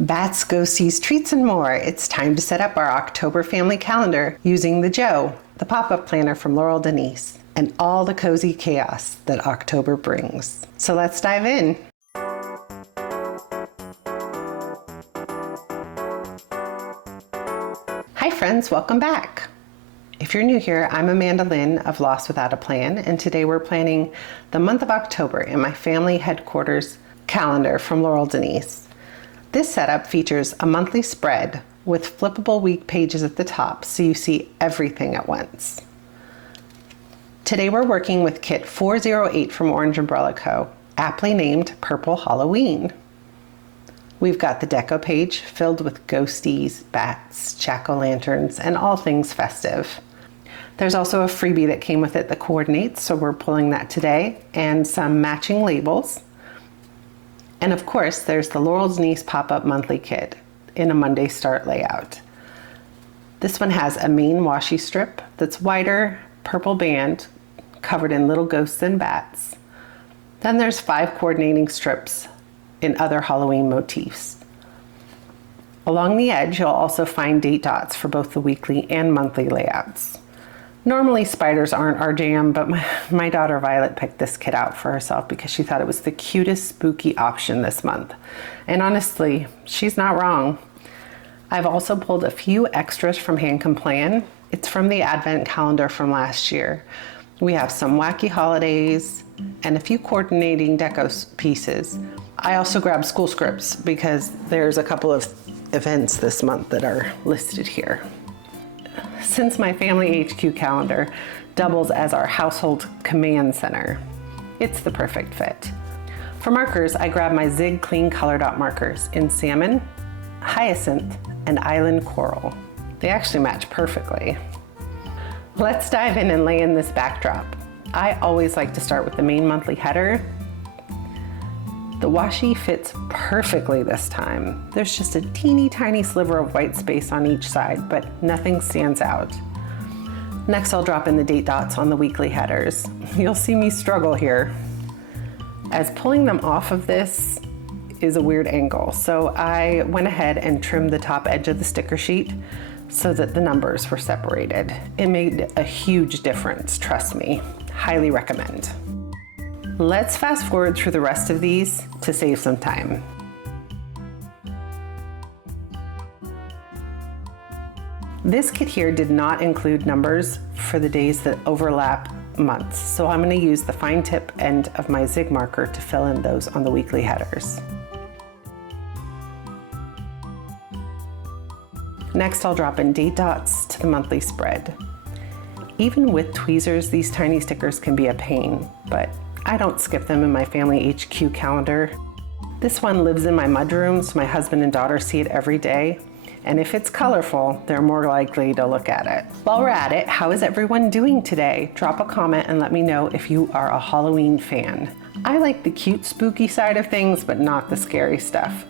Bats, ghosties, treats, and more. It's time to set up our October family calendar using the Joe, the pop-up planner from Laurel Denise, and all the cozy chaos that October brings. So let's dive in. Hi friends, welcome back. If you're new here, I'm Amanda Lynn of Lost Without a Plan, and today we're planning the month of October in my family headquarters calendar from Laurel Denise. This setup features a monthly spread with flippable week pages at the top so you see everything at once. Today we're working with kit 408 from Orange Umbrella Co., aptly named Purple Halloween. We've got the deco page filled with ghosties, bats, jack-o'-lanterns, and all things festive. There's also a freebie that came with it that coordinates, so we're pulling that today, and some matching labels. And of course, there's the Laurel Denise pop-up monthly kit in a Monday start layout. This one has a main washi strip that's wider, purple band, covered in little ghosts and bats. Then there's 5 coordinating strips in other Halloween motifs. Along the edge, you'll also find date dots for both the weekly and monthly layouts. Normally spiders aren't our jam, but my daughter Violet picked this kit out for herself because she thought it was the cutest spooky option this month. And honestly, she's not wrong. I've also pulled a few extras from Hand Can Plan. It's from the Advent calendar from last year. We have some wacky holidays and a few coordinating deco pieces. I also grabbed school scripts because there's a couple of events this month that are listed here. Since my family HQ calendar doubles as our household command center, it's the perfect fit. For markers, I grabbed my Zig Clean Color Dot markers in salmon, hyacinth, and island coral. They actually match perfectly. Let's dive in and lay in this backdrop. I always like to start with the main monthly header. The washi fits perfectly this time. There's just a teeny tiny sliver of white space on each side, but nothing stands out. Next, I'll drop in the date dots on the weekly headers. You'll see me struggle here, as pulling them off of this is a weird angle. So I went ahead and trimmed the top edge of the sticker sheet so that the numbers were separated. It made a huge difference, trust me. Highly recommend. Let's fast forward through the rest of these to save some time. This kit here did not include numbers for the days that overlap months, so I'm going to use the fine tip end of my Zig marker to fill in those on the weekly headers. Next, I'll drop in date dots to the monthly spread. Even with tweezers, these tiny stickers can be a pain, but I don't skip them in my family HQ calendar. This one lives in my mudroom, so my husband and daughter see it every day. And if it's colorful, they're more likely to look at it. While we're at it, how is everyone doing today? Drop a comment and let me know if you are a Halloween fan. I like the cute, spooky side of things, but not the scary stuff.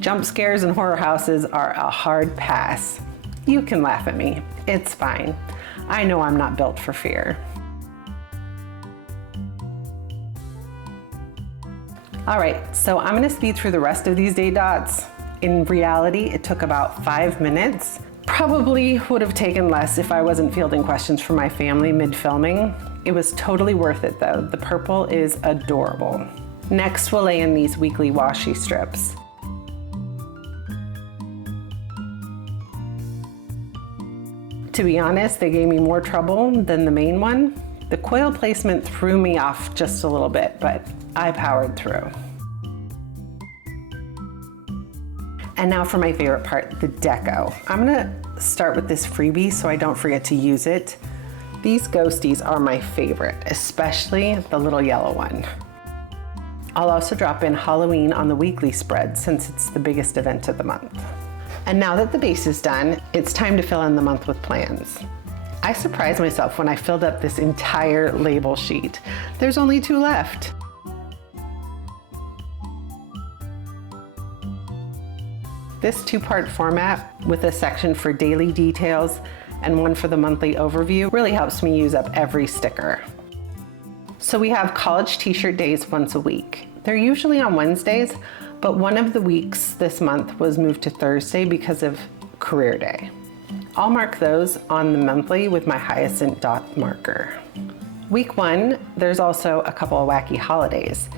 Jump scares and horror houses are a hard pass. You can laugh at me. It's fine. I know I'm not built for fear. All right, so I'm gonna speed through the rest of these date dots. In reality, it took about 5 minutes. Probably would have taken less if I wasn't fielding questions from my family mid-filming. It was totally worth it though. The purple is adorable. Next, we'll lay in these weekly washi strips. To be honest, they gave me more trouble than the main one. The coil placement threw me off just a little bit, but I powered through. And now for my favorite part, the deco. I'm gonna start with this freebie so I don't forget to use it. These ghosties are my favorite, especially the little yellow one. I'll also drop in Halloween on the weekly spread since it's the biggest event of the month. And now that the base is done, it's time to fill in the month with plans. I surprised myself when I filled up this entire label sheet. There's only 2 left. This 2-part format with a section for daily details and one for the monthly overview really helps me use up every sticker. So we have college t-shirt days once a week. They're usually on Wednesdays, but one of the weeks this month was moved to Thursday because of Career Day. I'll mark those on the monthly with my hyacinth dot marker. Week 1, there's also a couple of wacky holidays.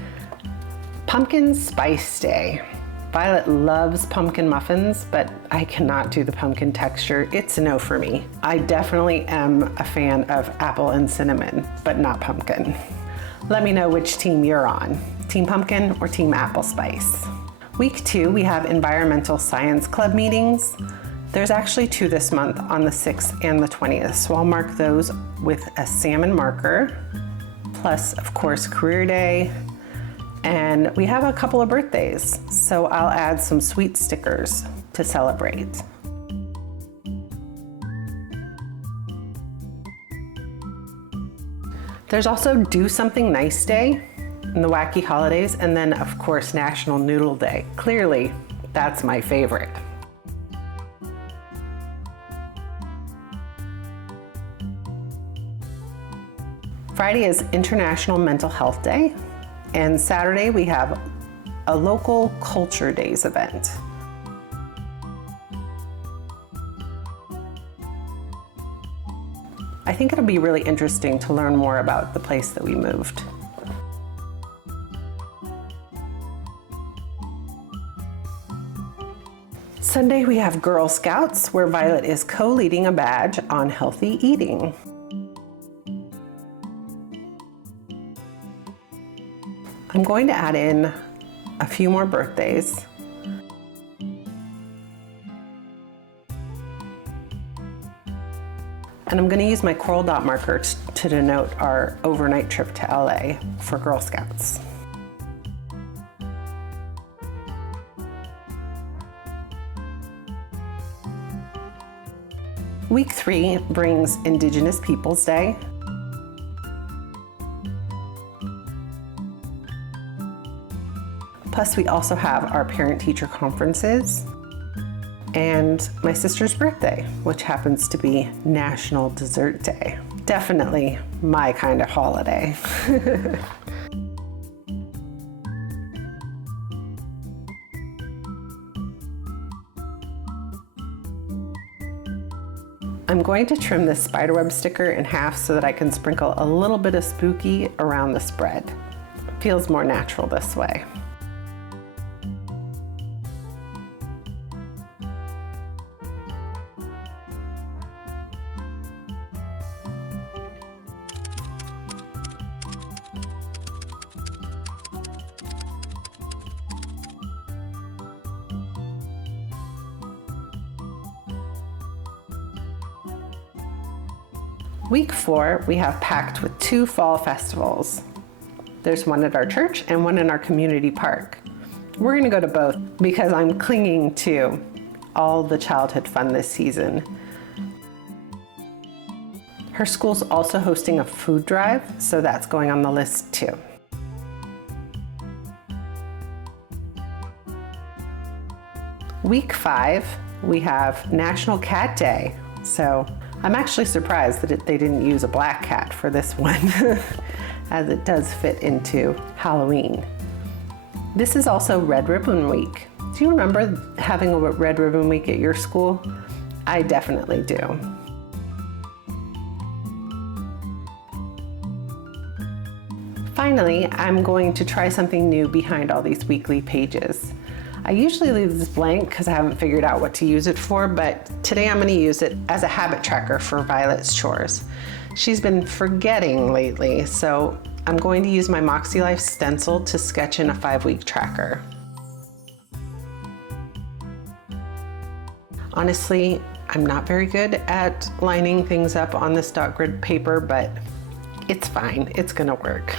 Pumpkin Spice Day. Violet loves pumpkin muffins, but I cannot do the pumpkin texture. It's a no for me. I definitely am a fan of apple and cinnamon, but not pumpkin. Let me know which team you're on, Team Pumpkin or Team Apple Spice. Week 2, we have Environmental Science Club meetings. There's actually 2 this month on the 6th and the 20th, so I'll mark those with a salmon marker, plus of course Career Day, and we have a couple of birthdays, so I'll add some sweet stickers to celebrate. There's also Do Something Nice Day and the wacky holidays, and then of course National Noodle Day. Clearly, that's my favorite. Friday is International Mental Health Day, and Saturday we have a local Culture Days event. I think it'll be really interesting to learn more about the place that we moved. Sunday we have Girl Scouts, where Violet is co-leading a badge on healthy eating. I'm going to add in a few more birthdays. And I'm going to use my coral dot marker to denote our overnight trip to LA for Girl Scouts. Week 3 brings Indigenous Peoples Day. Plus we also have our parent-teacher conferences and my sister's birthday, which happens to be National Dessert Day. Definitely my kind of holiday. I'm going to trim this spiderweb sticker in half so that I can sprinkle a little bit of spooky around the spread. Feels more natural this way. Week 4, we have packed with 2 fall festivals. There's one at our church and one in our community park. We're gonna go to both because I'm clinging to all the childhood fun this season. Her school's also hosting a food drive, so that's going on the list too. Week 5, we have National Cat Day. So I'm actually surprised that they didn't use a black cat for this one, as it does fit into Halloween. This is also Red Ribbon Week. Do you remember having a Red Ribbon Week at your school? I definitely do. Finally, I'm going to try something new behind all these weekly pages. I usually leave this blank because I haven't figured out what to use it for, but today I'm going to use it as a habit tracker for Violet's chores. She's been forgetting lately, so I'm going to use my Moxie Life stencil to sketch in a 5-week tracker. Honestly, I'm not very good at lining things up on this dot grid paper, but it's fine, it's gonna work.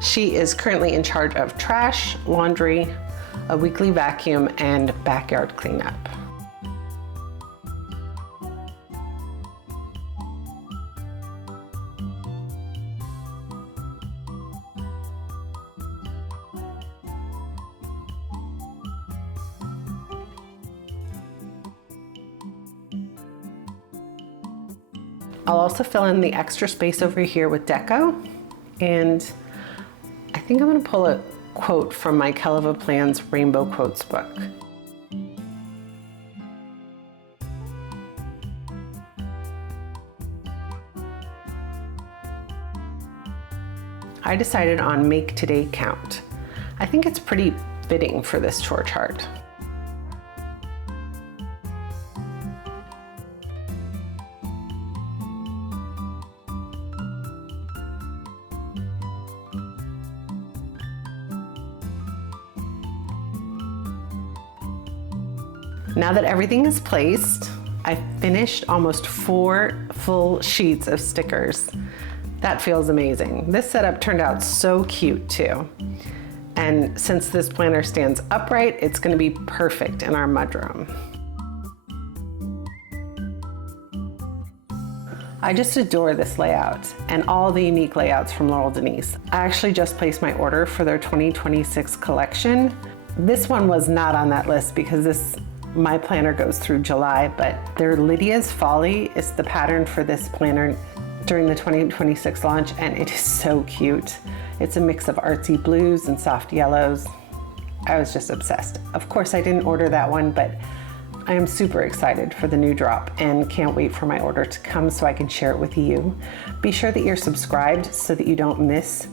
She is currently in charge of trash, laundry, a weekly vacuum, and backyard cleanup. I'll also fill in the extra space over here with deco, and I think I'm gonna pull a quote from my LostWithoutAPlan's Rainbow Quotes book. I decided on Make Today Count. I think it's pretty fitting for this chore chart. Now that everything is placed, I finished almost 4 full sheets of stickers. That feels amazing. This setup turned out so cute too. And since this planner stands upright, it's going to be perfect in our mudroom. I just adore this layout and all the unique layouts from Laurel Denise. I actually just placed my order for their 2026 collection. This one was not on that list because my planner goes through July, but their Lydia's Folly is the pattern for this planner during the 2026 launch, and it is so cute. It's a mix of artsy blues and soft yellows. I was just obsessed. Of course, I didn't order that one, but I am super excited for the new drop and can't wait for my order to come so I can share it with you. Be sure that you're subscribed so that you don't miss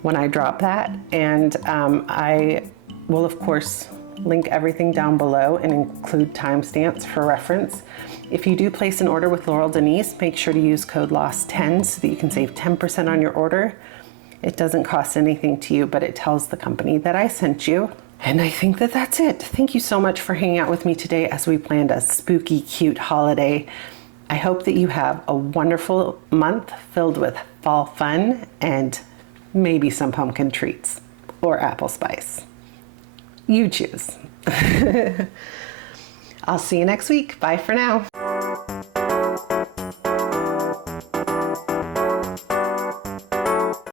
when I drop that. And I will, of course, link everything down below and include timestamps for reference. If you do place an order with Laurel Denise, make sure to use code LOST10 so that you can save 10% on your order. It doesn't cost anything to you, but it tells the company that I sent you. And I think that that's it. Thank you so much for hanging out with me today as we planned a spooky, cute holiday. I hope that you have a wonderful month filled with fall fun and maybe some pumpkin treats or apple spice. You choose. I'll see you next week. Bye for now.